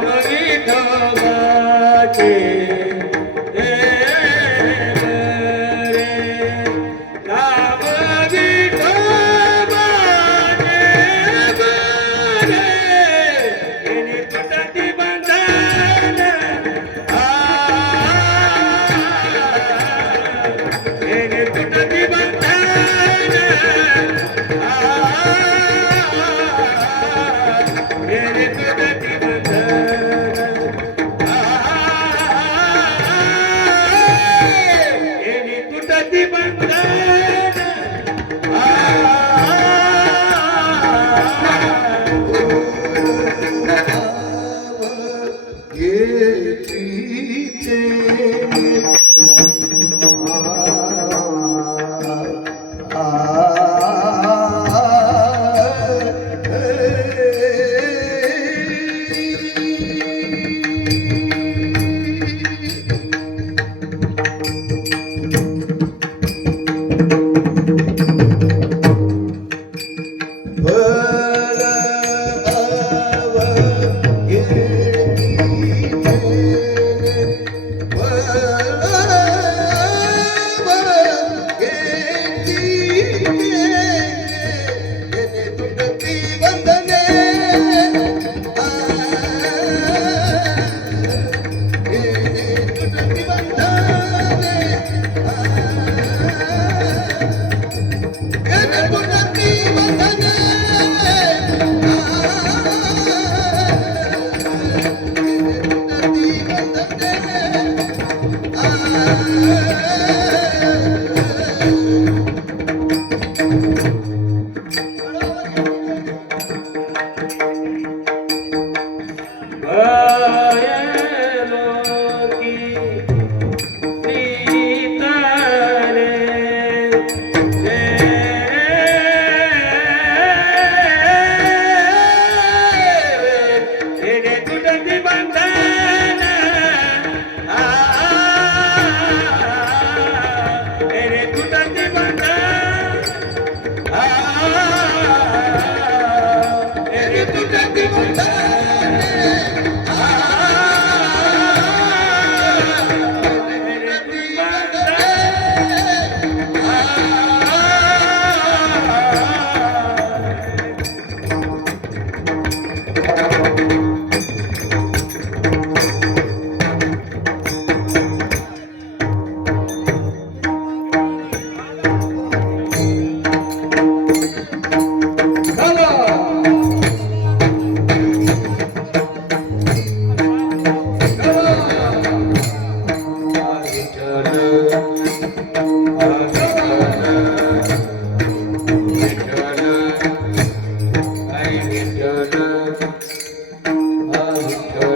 bonito, bate. ये पीते हरे